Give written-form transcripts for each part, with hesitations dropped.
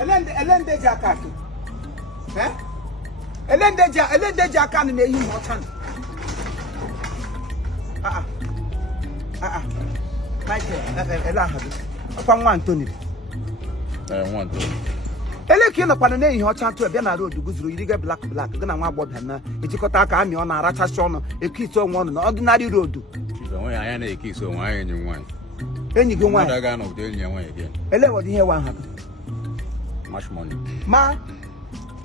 elende jakaki elende jakani na ehi motan Michael ela hadu kwa nwa Anthony nwa Anthony eleki no kwana na ehi ocha to bia na road guzuru yiri ge black gana nwa agbobia na ejikọta aka ami ọ na arachacha ọnụ ekito onwe ọnụ na ordinary road onwe anya na ekiso onwe anya enyi nwanyi enyi go nwanyi daga na obodo enyi nwanyi again ele wodi ihe wa ha mash money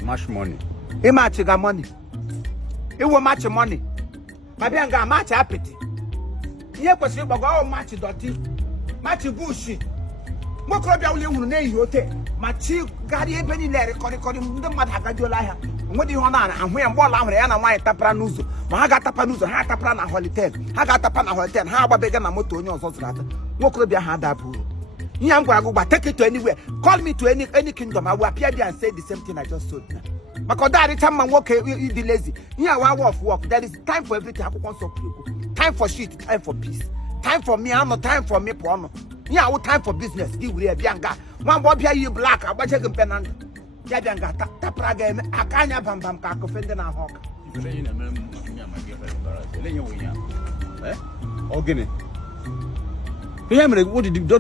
mash money e match ga money e wo match money ma bia nga match apeti ihe kwesịrị gbagwa o match doti match bush mokro bia wule hunu na ehi ote ma chi gari ebe ni lere kọrịkọrị ndị mmadụ agajuola ahịa onwedị ihe ọ na ahụ ya mgbe ọla ahụrụ ya na nwaanyị tapara n'ụzọ ma ha ga-atapa n'ụzọ ha atapara na holitel ha ga-atapa na holitel ha agbabega na moto onye ọzọ zụrụ ata nwokorobịa ha adabụrụ ihe m gwara gị gba take it to anywhere call me to any kingdom I will appear there and say the same thing I just told you maka ọ darịcha mma nwoke ịdị lazy ihe awa of work there is time for everything akwụkwọ nsọ kwuru time for shit time for peace time for me anọ time for me pụ ọnụ ihe awụ time for business gị were bịa nga nwa mgbe ọ bịa yi black agbaje gị mpe na ndụ ya bịa nga tapara ga eme aka anya bambam ka akụfe ndị na-ahụ ọka what did you do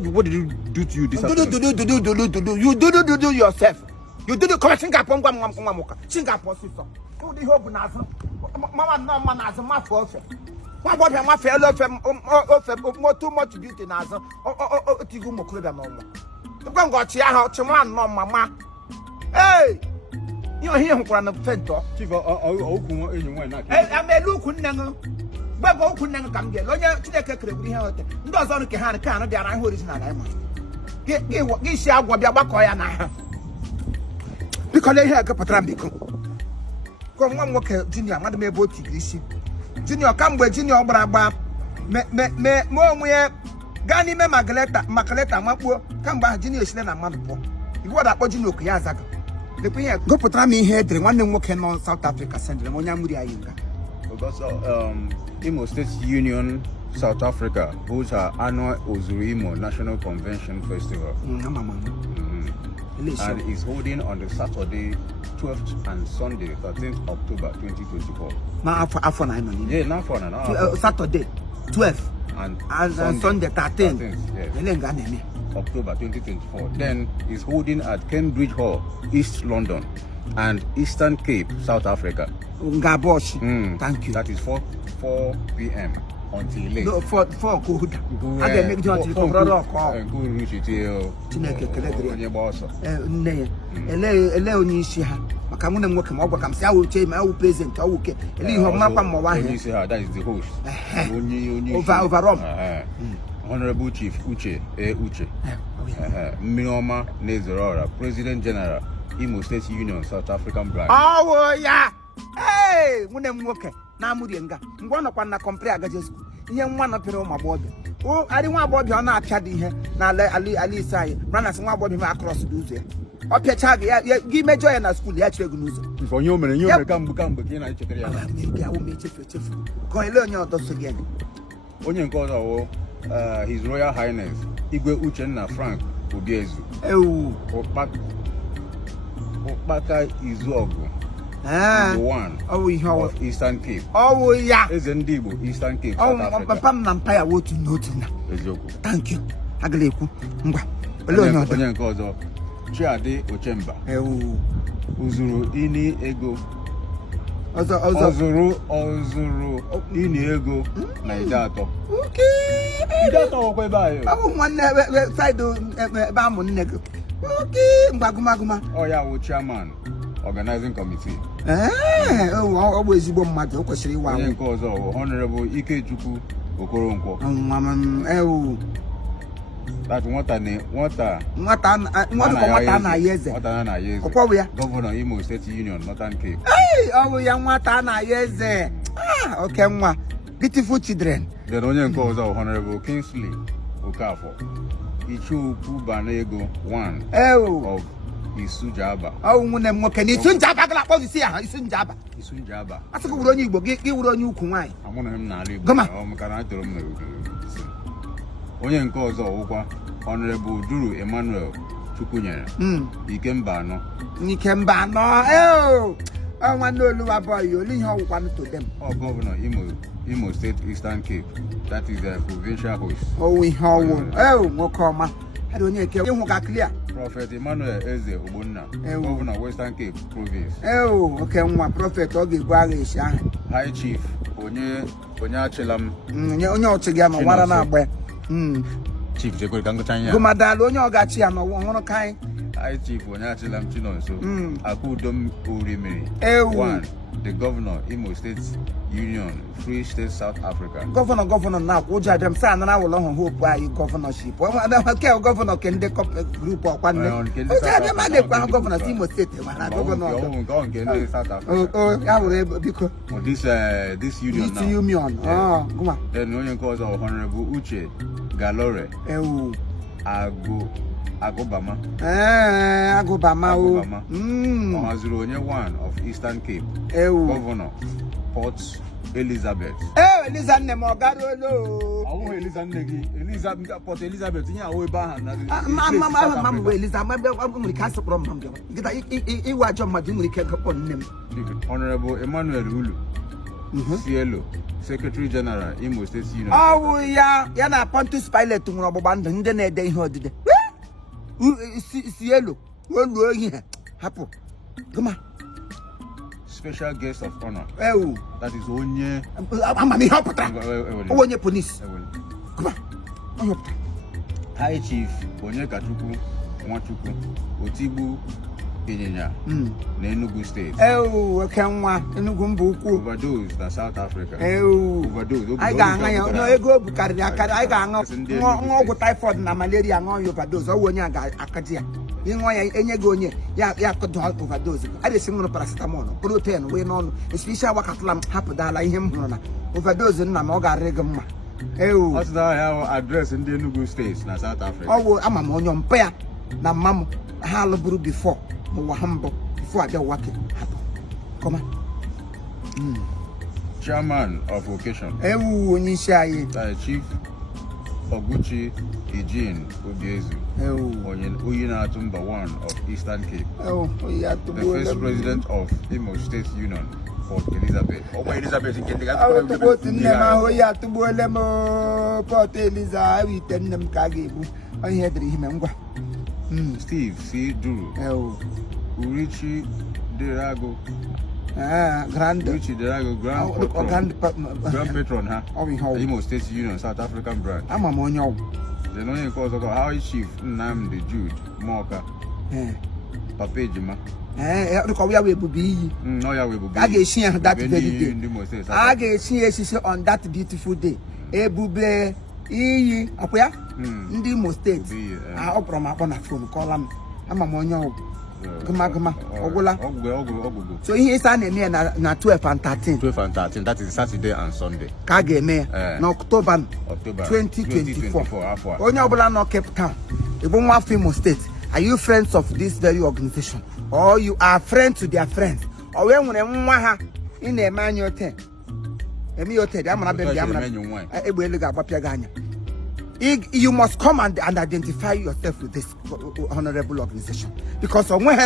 to you this afternoon? You do yourself. You do come Singapore ngwa Singapore sister. Who the hope na azụ mama no ma na azụ ma for ofe. Nwa bo bia ma fe lo ofe mo too much beauty na azụ o tigu mo kro bia ma ọmọ. Tukwa ngochi aha chi ma no mama. Hey! You here hụ kwara na fento. Chief okwu enyi nwanyi na. Amelu ukwu nne ngo. Gbagbo okwu nne ngo ka m bịa. Onye Chineke kere buru ihe ote. Ndị ọzọ nke ha ka anụ dị ara ihe original na ịma. Gị si agwa bịa gbakọ ya na ha. Biko le ihe agapụtara m biko. Ko nwa nwoke junior mmadụ m ebe o tigiri isi. Junior kamgbe junior gbara agba me onwe ya gaa n'ime makaleta makpuo kamgbe ahụ junior esile na mmadụ pụọ. Igwe ọ dakpọ junior oku ya azaga. Lekwa ihe gụpụtara m ihe edere nwanne m nwoke nọ South Africa sendere m onye amụrụ anyị nga. Imo State Union South Africa holds her annual Ozuru Imo National Convention Festival. And is holding on the Saturday 12th and Sunday 13th October 2024. Now for 9 months. Yeah, now for now. Saturday 12th and Sunday 13th. Yes. October 2024. Then is holding at Cambridge Hall, East London, and Eastern Cape, South Africa. Ngabosh. Thank you. That is 4 p.m. until late. No, for good. I can make you until brother call. Good reach it here. Chineke keledri. Onye boss. Nne. Ele onye isi ha. Maka mụ na nwoke ma ọ gwa ka m si awu che ma awu present awu ke. Ele ihe ọma kwa mma wa he. That is the host. Onye overall. Honorable Chief Uche Uche. Mmioma Nezorora, President General, Imo State Union South African branch. Oh yeah. Hey, mụ na nwoke na amụrie nga. Ngwa nọkwa na compare agaje school. Ihe nwa nọpere ụmụ agbọbịa. O ari nwa agbọbịa ọ na-apịa dị ihe na ali isi anyị. Brana sị nwa agbọbịa ma across the ụzọ ya. Ọ pịacha gị ya gị mejọ ya na school ya chire gị n'ụzọ. Ifo onye o mere kamgbe ka ị na-echetara ya. Ya o mechefu. Ka ele onye ọdọ so gị. Onye nke ọzọ wo His Royal Highness Igwe Uchenna Frank Obiezu. Ewu. Okpaka Izuogu. One of Eastern Cape. Oh yeah. Eze ndị Igbo Eastern Cape, South Africa. Papa m na mpa ya wotu n'otu na. Eziokwu. Thank you. Agala ekwu. Ngwa. Onye nke ọzọ Chiade Ochemba. Ewu. Uzuru ini ego. Ọzọ. Ozuru ini ego na ide atọ. Okay. Ide atọ ọkwa ebe ahụ. Abụ nwanne side ebe amụ nne gị. Okay. Ngwagụmagụma. Ọ ya wụ chairman organizing committee. Ọ bụ ezigbo mmadụ o kwesịrị ịwa. Onye nke ọzọ Honorable Ikechukwu Okoronkwo. That nwata na-ayị eze. Ọkwọ ya. Governor Imo State Union Northern Cape. Ọ bụ ya nwata na-ayị eze. Okay nwa. Beautiful children. Then onye nke ọzọ Honorable Kingsley Okafor. Ichukwu Banego 1 of Isujaba. Nwunye m nwoke na Isunjaba gala akpọ isi ya Isunjaba. Asị gị wuru onye Igbo gị wuru onye ukwu nwaanyị. Amụna m n'ala Igbo. Maka na atụrụ m na onye nke ọzọ ọwụkwa Honorable Duru Emmanuel Chukwunyere. Ikemba anọ. Ikemba anọ. I want to know about you. Only how one to them. Oh, Governor Imo State Eastern Cape. That is the provincial host. Oh, we how Mokoma. I don't need to get clear. Prophet Emmanuel Eze Obunna, Governor Western Cape Province. Okay, my prophet Ogi Gwalish. High Chief Onye Chilam. Onyo Chigama, Warana. Chief Jeko Gangotanya. Gumadalo, Onyo Gachiano, one kind. High Chief Onye Chilam Chinonso. Akudom Urimiri. 1. The Governor, Imo State Union, Free State, South Africa. Governor now, Uja them son and I will long hope why you governorship. Well, I don't care governor can the group of one. Governor Imo State, Governor. Oh, I will because this union. This union. Oh, come on. Then when you call Honorable Uche Galore. Agobama. Agobama. Mazuro 1 of Eastern Cape. Governor Port Elizabeth. Elizabeth Mogaro. Elizabeth Port Elizabeth. Mama Elizabeth. Honorable Emmanuel Ulu. Cielo, Secretary General, Imo State Union. Oh, yeah. Yana Pontus Pilot to Roband and then a day hooded. Cielo, one word here. Hapo. Come on. Special guest of honor. That is Onye. Onye police. Come on. High Chief Onye Kachuku, Mwachuku, Otibu, Inyanya, Enugu State. Enugu Overdose, the South Africa. Overdose. I go typhoid na malaria on overdose. Oh, when you got Akadia. You know, any go near. Yeah, could overdose. I just sing on paracetamol, protein, we know, especially what happened like him. Overdose in Namoga Regama. What's the address in the Enugu States, na South Africa? Oh, I'm a monium pair. Na mam, Halaburu before. More humble before I get working. Come on. Chairman of Occasion. Chief Oguchi Eugene Obiezu. Oyinatumba 1 of Eastern Cape. The first president of Imo State Union, Port Elizabeth. Port Elizabeth. Steve C. Duru. Urichi Derago. Grand patron, Imo State Union, South African branch. I'm a monyo. The only cause of how Chief Namdi Jude Moka. Papejima. Look how we will be. No, ya will be. I get she that very day. I get she on that beautiful day. Ebube. Apoya? Ndi Imo State. I open my phone, call him. I'm a monyo. Guma. Ogola. So he is an near na 12 and 13. 12 and 13. That is Saturday and Sunday. Kage me. No October 2024. Onya Obola no Cape Town. Even one Imo State. Are you friends of this very organization? Or you are friends to their friends? Or when ha in a manual 10. You must come and identify yourself with this honorable organization. Because when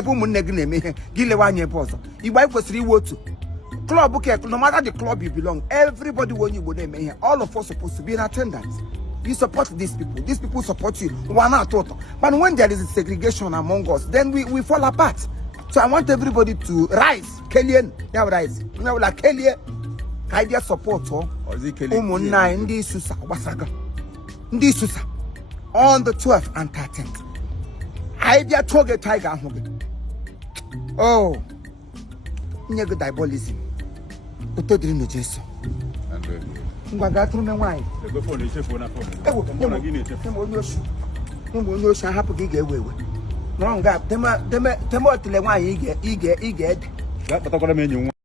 club, no matter the club you belong, everybody when you go there, all of us supposed to be in attendance. You support these people. These people support you. But when there is a segregation among us, then we fall apart. So I want everybody to rise. Kellyan, yeah, rise. You know, like Kellyan. Idea support Umunna Ndi Susa Wasaga Ndi Susa on the 12th and 13th. Idea Toge Tiger. Oh, Nega diabolism. Utodri no Jesu. Ngwagatru me wine. The go phone is phone. Happy gig away. Wrong gap. Temo tele wine ige. That